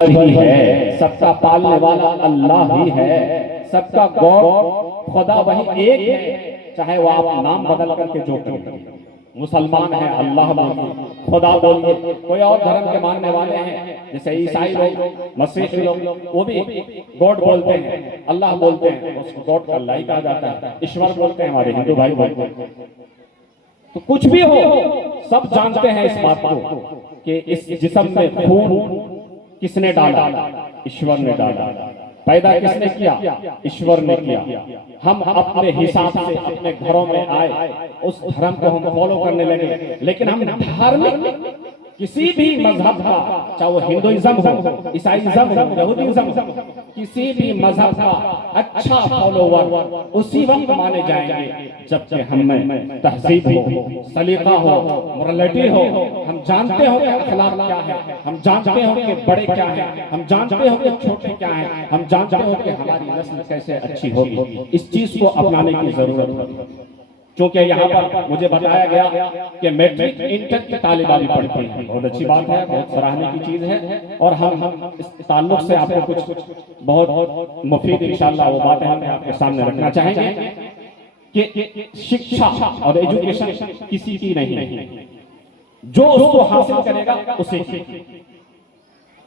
ही है, सबका पालने वाला अल्लाह ही है, सबका गॉड खुदा वही एक है, चाहे वो आप नाम बदल करके जो करें। मुसलमान है अल्लाह बोलिए, खुदा बोलिए। कोई और धर्म के मानने वाले हैं जैसे ईसाई लोग, मसीही लोग, वो भी गॉड बोलते हैं, अल्लाह बोलते हैं, उसको गॉड का अल्लाह ही कहा जाता है। ईश्वर बोलते हैं हमारे हिंदू भाई बोलते हैं। तो कुछ भी हो, सब जानते हैं इस बात को कि इस जिस्म में खून किसने डाला? ईश्वर ने डाला। पैदा किसने किया? ईश्वर ने किया। हम अपने हिसाब से अपने घरों में आए, उस धर्म को हम फॉलो करने लगे, लेकिन हम धार्मिक किसी भी मजहब का, चाहे वो हिंदुइज्म हो, ईसाईइज्म हो, यहूदीइज्म हो, किसी भी मजहब का अच्छा फॉलोवर उसी वक्त माने जाएंगे जबकि हम में तहजीब हो, सलीका हो, मोरालिटी हो, हम जानते हो कि अखलाक क्या है, हम जानते हो कि बड़े क्या हैं, हम जानते हो कि छोटे क्या हैं, हम जानते हो कि हमारी नस्ल कैसे अच्छी होगी। इस चीज को अपनाने की जरूरत है, क्योंकि यहाँ पर मुझे बताया गया कि मैट्रिक इंटर की तालिबा भी पढ़ती हैं। बहुत अच्छी बात है, बहुत सराहने की चीज है, और हम इस ताल्लुक से आपको कुछ बहुत मुफीद इंशाअल्लाह वो बातें हम आपके सामने रखना चाहेंगे कि शिक्षा और एजुकेशन किसी की नहीं है, जो उसको हासिल करेगा उसे की,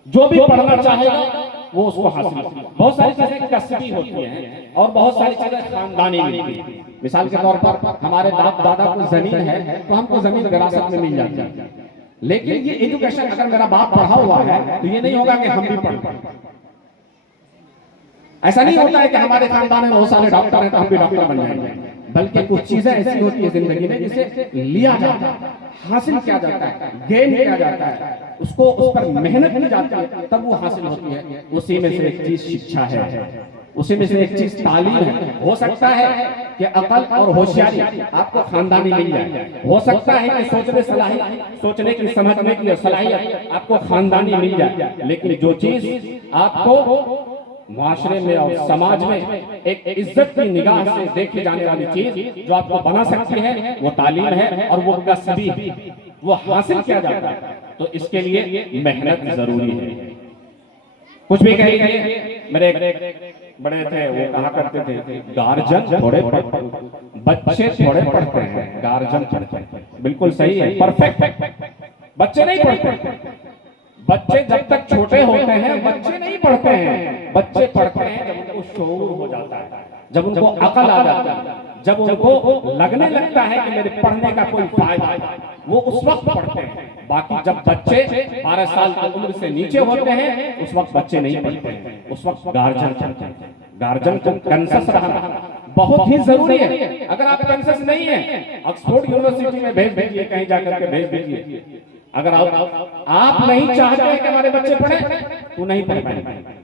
जो भी पढ़ना चाहेगा वो उसको हासिल। बहुत सारी चीजें कसबी होती हैं और बहुत सारी चीजें खानदानी मिलती हैं। मिसाल के तौर पर हमारे बाप दादा को जमीन है तो हमको जमीन विरासत में मिल जाती है, लेकिन ये एजुकेशन अगर मेरा बाप पढ़ा हुआ है तो ये नहीं होगा कि हम भी पढ़ें। ऐसा नहीं होता है कि हमारे खानदान में बहुत सारे डॉक्टर हैं तो हम भी डॉक्टर बन जाएंगे, बल्कि कुछ चीजें ऐसी होती है जिंदगी में जिसे लिया जाता है, हासिल किया जाता है, गेन किया जाता है, उसको उस पर मेहनत की जाती है, तब वो हासिल होती है। उसी में से एक चीज शिक्षा है, उसी में से एक चीज तालीम है। हो सकता है कि अकल और होशियारी आपको खानदानी मिल जाए, हो सकता है कि सोचने की समझने की सलाहियत आपको खानदानी मिल जाए, लेकिन जो चीज आपको माशरे में और समाज में एक इज्जत की निगाह से देखी जाने वाली चीज जो आपको बना सकती है वो तालीम है, और वो कसबी वो हासिल किया जाता है। तो इसके लिए मेहनत जरूरी है। कुछ भी कहिए, मेरे बड़े थे वो कहा करते थे गार्जियन थोड़े बच्चे थोड़े पढ़ते हैं, गार्जियन पढ़ते हैं। बिल्कुल सही है, परफेक्ट। बच्चे नहीं पढ़ते, बच्चे जब तक छोटे होते हैं बच्चे नहीं पढ़ते हैं। बच्चे पढ़ते हैं जब उनको शऊर हो जाता है, जब उनको अकल आ जाता है, जब उनको लगने लगता है कि मेरे पढ़ने का कोई फायदा है, वो उस वक्त पढ़ते हैं। बाकी जब बच्चे 12 साल की उम्र से नीचे होते हैं उस वक्त बच्चे नहीं पढ़ते हैं, उस वक्त गार्जियन पढ़ते हैं। गार्जियन को कंसस रहना बहुत ही जरूरी है। अगर आप कंसस नहीं है, ऑक्सफोर्ड यूनिवर्सिटी में भेज दीजिए, कहीं जाकर के भेज दीजिए। अगर आप नहीं चाहते हैं कि हमारे बच्चे पढ़े तो नहीं पढ़ पाएंगे।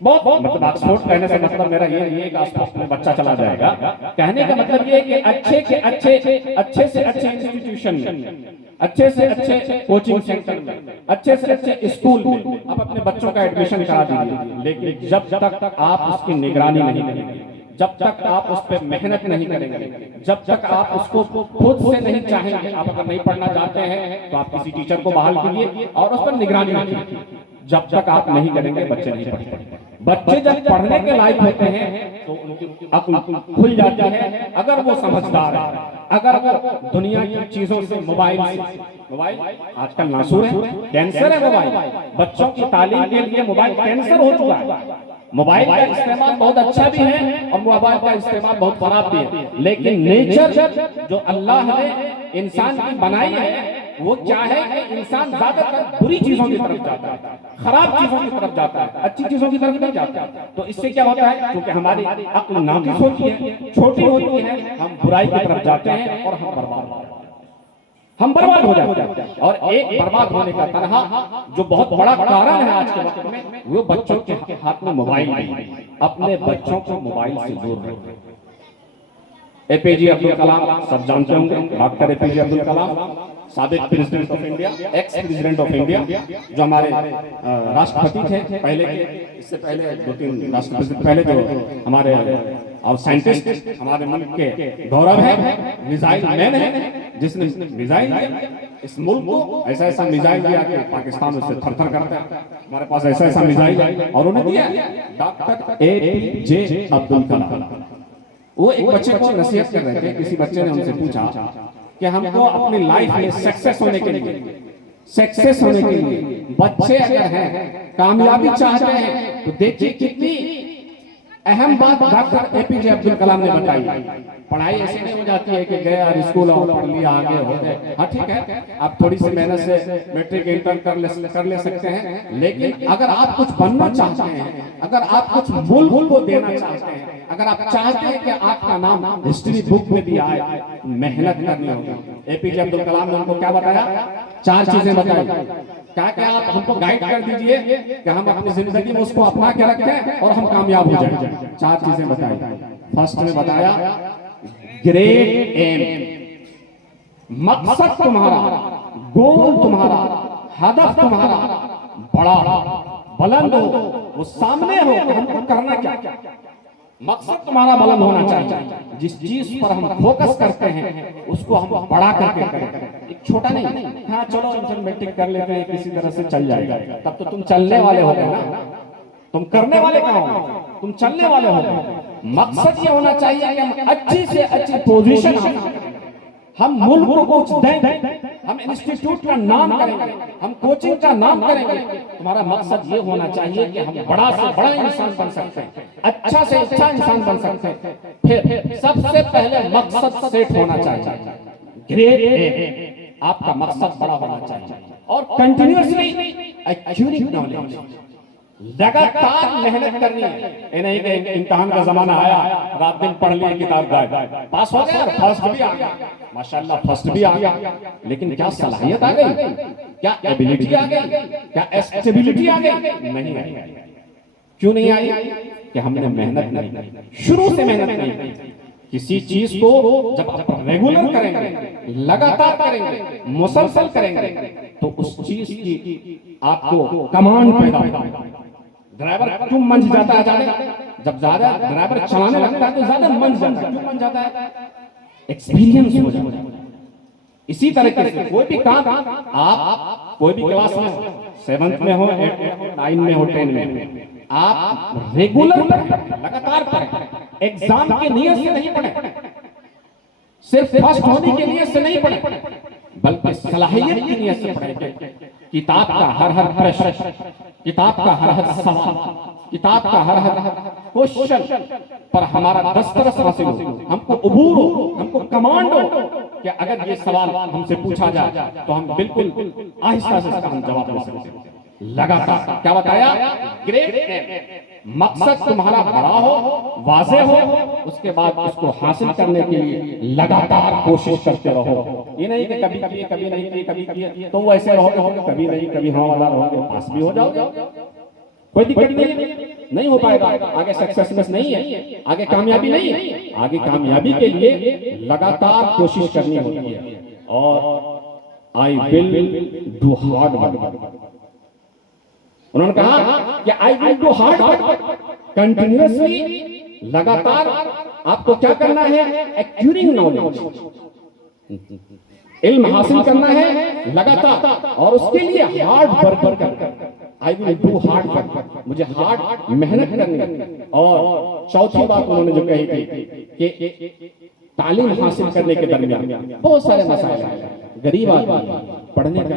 बहुत मतलब ऑक्सफोर्ड कहने से मतलब मेरा ये नहीं है कि ऑक्सफोर्ड में बच्चा चला जाएगा। कहने का मतलब ये है कि अच्छे से अच्छे इंस्टीट्यूशन में, अच्छे से अच्छे कोचिंग सेंटर में, अच्छे से अच्छे स्कूल में आप अपने बच्चों का एडमिशन करा दीजिए। लेकिन जब तक आप उसकी निगरानी नहीं करेंगे, जब तक आप उस पर मेहनत नहीं करेंगे, जब तक आप उसको खुद से नहीं चाहेंगे, आप अगर नहीं पढ़ना चाहते हैं तो आप किसी टीचर को बहाल कीजिए और उस पर निगरानी रखिए। जब तक आप नहीं करेंगे बच्चे नहीं पढ़ते। बच्चे जब पढ़ने के लायक होते हैं तो उनकी अक्ल खुल जाती है, अगर वो समझदार है, अगर वो दुनिया की चीजों से, मोबाइल आजकल नासूर है, कैंसर है मोबाइल। बच्चों की तालीम के लिए मोबाइल कैंसर हो चुका है। मोबाइल का इस्तेमाल बहुत अच्छा भी है और मोबाइल का इस्तेमाल बहुत खराब भी है, लेकिन नेचर जो अल्लाह ने इंसान की बनाई है वो क्या है कि इंसान ज्यादातर बुरी चीजों की तरफ जाता है, खराब चीजों की तरफ जाता है, अच्छी चीजों की तरफ नहीं जाता। तो इससे क्या होता है, क्योंकि हमारी अक्ल नाकिस होती है, छोटी होती है, हम बुराई की तरफ जाते हैं और हम बर्बाद हो जाते हैं। और एक बर्बाद होने का तनहा जो बहुत बड़ा कारण है आज के वक्त में, वो बच्चों के हाथ में मोबाइल नहीं। अपने बच्चों को मोबाइल से दूर रखें। एपीजे अब्दुल कलाम सब जानते होंगे, डॉक्टर एपीजे अब्दुल कलाम, साबिक president of India, ex president of India, जो हमारे राष्ट्रपति थे पहले के, इससे पहले 2-3 राष्ट्रपति पहले जो हमारे और साइंटिस्ट हमारे मुल्क के गौरव है, मिसाइल मैन है, जिसने मिसाइल इस मुल्क को ऐसा ऐसा मिसाइल दिया कि पाकिस्तान उससे थर-थर करता है। हमारे पास ऐसा ऐसा मिसाइल है और उन्हें दिया डॉक्टर APJ अब्दुल कलाम। वो एक बच्चे को नसीहत कर रहे थे, किसी बच्चे ने उनसे पूछा कि हमको अपनी लाइफ में सक्सेस होने के लिए बच्चे अगर हैं, कामयाबी चाहते हैं, तो देखिए कितनी अहम बात डॉक्टर APJ अब्दुल कलाम ने बताई। पढ़ाई ऐसे नहीं हो जाती है कि गए और स्कूल और पढ़ लिया, आगे हो गए। हाँ ठीक है, आप थोड़ी सी मेहनत से मैट्रिक इंटर कर ले सकते हैं, लेकिन अगर आप कुछ बनना चाहते हैं, अगर आप कुछ मुल्क को देना चाहते हैं, अगर आप चाहते हैं कि आपका नाम हिस्ट्री बुक में भी आए, मेहनत करनी होगी। APJ अब्दुल कलाम ने उनको क्या बताया? 4 चीजें बताई। क्या क्या आप हमको गाइड कर दीजिए कि हम अपनी जिंदगी में उसको अपना के रखें और हम कामयाब हो जाएं। 4 चीजें बताई। फर्स्ट में बताया ग्रेट एम, मकसद तुम्हारा, गोल तुम्हारा, हदफ तुम्हारा बड़ा बुलंद हो, वो सामने हो कि हमको करना क्या। मकसद तुम्हारा बुलंद होना चाहिए। जिस चीज पर हम फोकस करते हैं उसको हम बड़ा करके करें, एक छोटा नहीं। हाँ चलो इंटर मैट्रिक कर लेते हैं, किसी तरह से चल जाएगा, तब तो तुम चलने वाले हो गए ना, तुम करने वाले कहाँ हो, तुम चलने वाले हो। मकसद ये होना चाहिए कि हम अच्छी से अच्छी पोजीशन, हम मुल्क को कुछ दें, हम इंस्टीट्यूट का नाम करेंगे, हम कोचिंग का नाम करेंगे। तुम्हारा मकसद ये होना चाहिए कि हम बड़ा से बड़ा इंसान बन सकते हैं, अच्छा से अच्छा इंसान बन सकते हैं। फिर सबसे पहले मकसद सेट होना चाहिए, ग्रेट एम, आपका मकसद बड़ा होना चाहिए। और कंटिन्यूअसली एक्यूरेट नॉलेज, लगातार मेहनत करनी है। ये नहीं कि इम्तिहान का जमाना आया, रात दिन पढ़ लिए, किताब गायब, पास हो गया, फर्स्ट भी आ गया, माशाल्लाह फर्स्ट भी आ गया, लेकिन क्या सलाहियत आ गई, क्या एबिलिटी आ गई, क्या स्टेबिलिटी आ गई? नहीं आई। क्यों नहीं आई? कि हमने मेहनत नहीं, शुरू से मेहनत नहीं। किसी चीज को जब आप रेगुलर करेंगे, लगातार करेंगे, मुसलसल करेंगे, तो उस चीज की आपको कमांड पैदा होगी। ड्राइवर क्यों मंझ जाता है? जब ज्यादा ड्राइवर चलाने लगता है तो ज्यादा मंझ जाता है। क्यों मंझ जाता है? एक्सपीरियंस हो जाता है। इसी तरीके से कोई भी काम आप कोई भी क्लास में हो, 7th में हो, 8th में हो, 9 में हो, 10 में, आप रेगुलर लगातार पढ़ें। एग्जाम के नियत से नहीं पढ़ें, सिर्फ फर्स्ट होने के नियत से नहीं पढ़ें, बल्कि सलाहियत की नियत से पढ़ें। किताब का हर हर प्रश्न, किताब का हर हर सवाल, किताब का हर हर क्वेश्चन पर हमारा दस्तरस हासिल हो, हमको उबूर हो, हमको कमांड हो कि अगर ये सवाल हमसे पूछा जाए तो हम बिल्कुल आहिस्ता से इसका हम जवाब दे सकते हैं। लगातार क्या बताया? ग्रेट एम, मकसद तुम्हारा बड़ा हो, वाज़ेह हो, उसके बाद उसको हासिल करने के लिए लगातार कोशिश करते रहो। ये नहीं कि कभी किए, कभी नहीं किए, कभी किए तो वो ऐसे रहोगे, कभी नहीं कभी हाँ वाला रहोगे, पास भी हो जाओगे, कोई दिक्कत नहीं हो पाएगा। आगे सक्सेसफुल नहीं है, आगे कामयाबी नहीं है। आगे कामयाबी के लिए लगातार कोशिश करनी होती है। और I will do hard work, उन्होंने कहा कि I will do hard work, continuously, लगातार आपको क्या करना है? एक्यूरिंग नॉलेज, इल्म हासिल करना है लगातार, और उसके लिए हार्ड वर्क करना। I will do hard work, मुझे हार्ड मेहनत करनी है। और चौथी बात उन्होंने जो कही थी कि तालीम हासिल करने के दरमियान बहुत सारे मसाइल हैं। गरीब आदमी पढ़ने का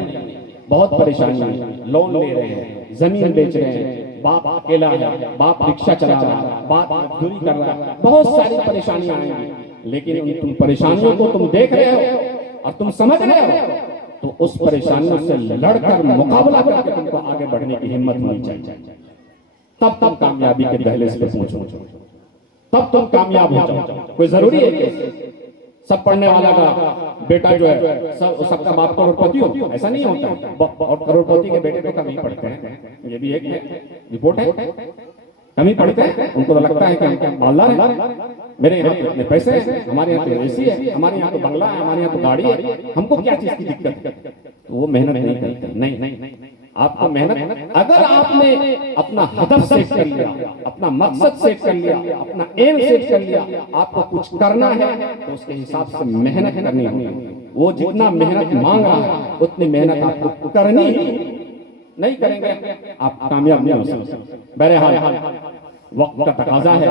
बहुत परेशानी है, लोन ले रहे हैं, जमीन बेच रहे हैं, बाप अकेला है, बाप रिक्शा चला रहा है, बाप मजदूरी कर रहा है, बहुत सारी परेशानियां आएंगी। लेकिन तुम परेशानियों को तुम देख रहे हो और तुम समझ रहे हो, तो उस परेशानियों से लड़कर मुकाबला करके तुमको आगे बढ़ने की हिम्मत होनी चाहिए। तब तुम कामयाबी के दहलीज पे पहुंचो, तब तुम कामयाब हो जाओ। कोई जरूरी है कि सब पढ़ने वाला का बेटा जो है सबका बाप करोड़पति हो, ऐसा नहीं होता। और करोड़पति के बेटे तो कम ही पढ़ते हैं, ये भी एक रिपोर्ट है, कम ही पढ़ते हैं। उनको तो लगता है कि हम मालदार हैं, मेरे यहाँ तो इतने पैसे हैं, हमारे यहाँ तो एसी है, हमारे यहाँ तो बंगला है, हमारे यहाँ तो गाड़ी है, हमको क्या चीज की दिक्कत है? तो वो मेहनत नहीं करते। नहीं, आपको मेहनत, अगर आपने अपना हदफ सेट कर लिया, अपना मकसद सेट कर लिया, अपना एम सेट कर लिया, आपको कुछ करना है तो उसके हिसाब से मेहनत करनी होगी। वो जितना मेहनत मांग रहा है उतनी मेहनत आपको करनी ही, नहीं करेंगे आप कामयाब नहीं हो सकते। बहरहाल वक्त का तकाजा है।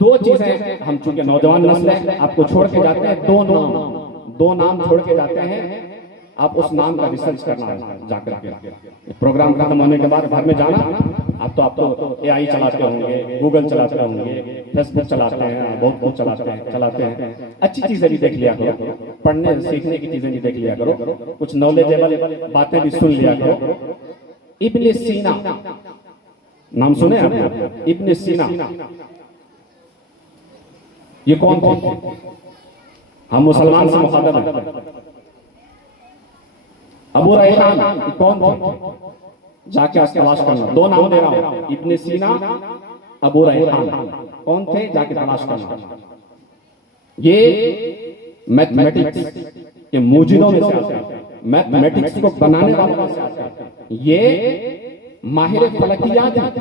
दो चीजें हम चूंकि नौजवान नस्ल है, आपको छोड़ के जाते हैं, दो नाम छोड़ के जाते हैं। आप उस नाम का रिसर्च करना है जाकर के। प्रोग्राम खत्म होने के बाद घर में जाना। आप तो एआई चलाते होंगे, गूगल चलाते होंगे, फेसबुक चलाते हैं, बहुत कुछ चलाते हैं। अच्छी चीजें भी देख लिया करो, पढ़ने सीखने की चीजें भी देख लिया करो, कुछ नॉलेजेबल बातें भी सुन लिया करो। इब्न सीना नाम सुने आपने? इब्न सीना ये कौन थे? हम मुसलमान से मुखातब हैं। अबू रैहान कौन थे? जाके तलाश करना। दो नाम दे रहा हूं, इब्न सीना, अबू रैहान कौन थे? जाके तलाश करना। ये मैथमेटिक्स के मूजिदों में से आते हैं, मैथमेटिक्स को बनाने वालों में से आते हैं। ये माहिर फलकियात हैं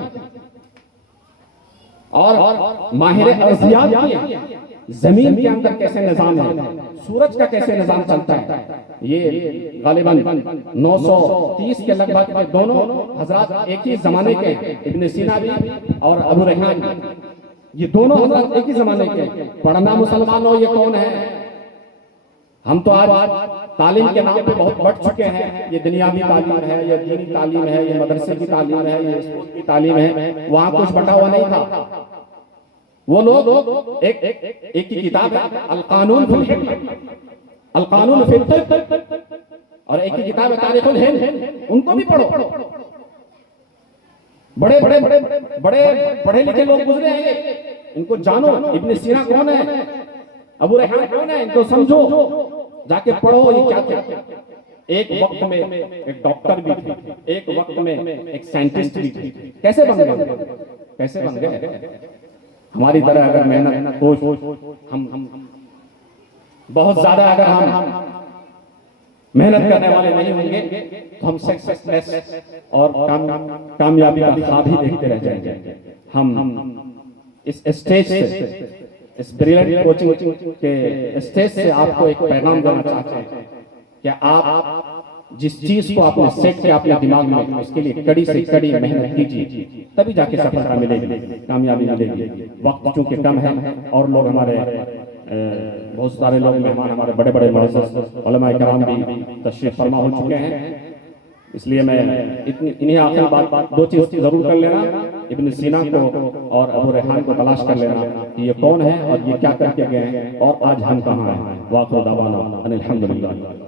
और माहिर अर्जियात भी हैं। जमीन के अंदर कैसे निजाम है, सूरज का कैसे निजाम चलता है, ये गालिबन 930 के लगभग में दोनों हजरत एक ही जमाने के, इब्न सीना भी और अबू रैहान भी, ये दोनों हजरत एक ही जमाने के। पढ़ना मुसलमान हो, ये कौन है? हम तो आज तालीम के नाम पे बहुत बढ़ चुके हैं। ये दुनियावी तालीम है, ये दीनी तालीम है, ये मदरसे की तालीम है, ये स्कूल की तालीम है। वहां कुछ बटा हुआ नहीं था। वो लोग एक ही किताब है, अल कानून फिल हिक्म, अल कानून फिल तिब, और एक ही किताब है तारीखुल हिंद। उनको भी पढ़ो। बड़े पढ़े लिखे लोग गुजरे हैं, इनको जानो। इब्न सीना कौन है, अबू रैहान कौन है, इनको समझो, जाके पढ़ो ये क्या थे। एक वक्त में एक डॉक्टर भी थे, एक वक्त में एक साइंटिस्ट भी थे। कैसे बन गए? हमारी तरह अगर मेहनत हम बहुत ज्यादा अगर हम मेहनत करने वाले नहीं होंगे तो हम सक्सेस और कामयाबी का ख्वाब ही देखते रह जाएंगे। हम इस स्टेज से, इस ब्रिलियंट कोचिंग के स्टेज से आपको एक पैगाम देना चाहते हैं कि आप जिस चीज को आपने सेट किया अपने दिमाग में, उसके लिए कड़ी से कड़ी मेहनत कीजिए, तभी जाके सफलता मिलेगी, कामयाबी मिलेगी। वक्त चूंकि कम है और लोग हमारे बहुत सारे लोग मेहमान हमारे बड़े बड़े मुअज़्ज़ज़ उलमा इकराम भी तशरीफ फरमा हो चुके हैं, इसलिए मैं इन्हीं आखिरी बात दो चीज जरूर कर लेना। इब्न सीना को और अबू रैहान को तलाश कर लेना कि ये कौन है और ये क्या करके गए हैं और आज हम कहाँ हैं। वाक़िअ दावाना अनिल हम्दुलिल्लाह।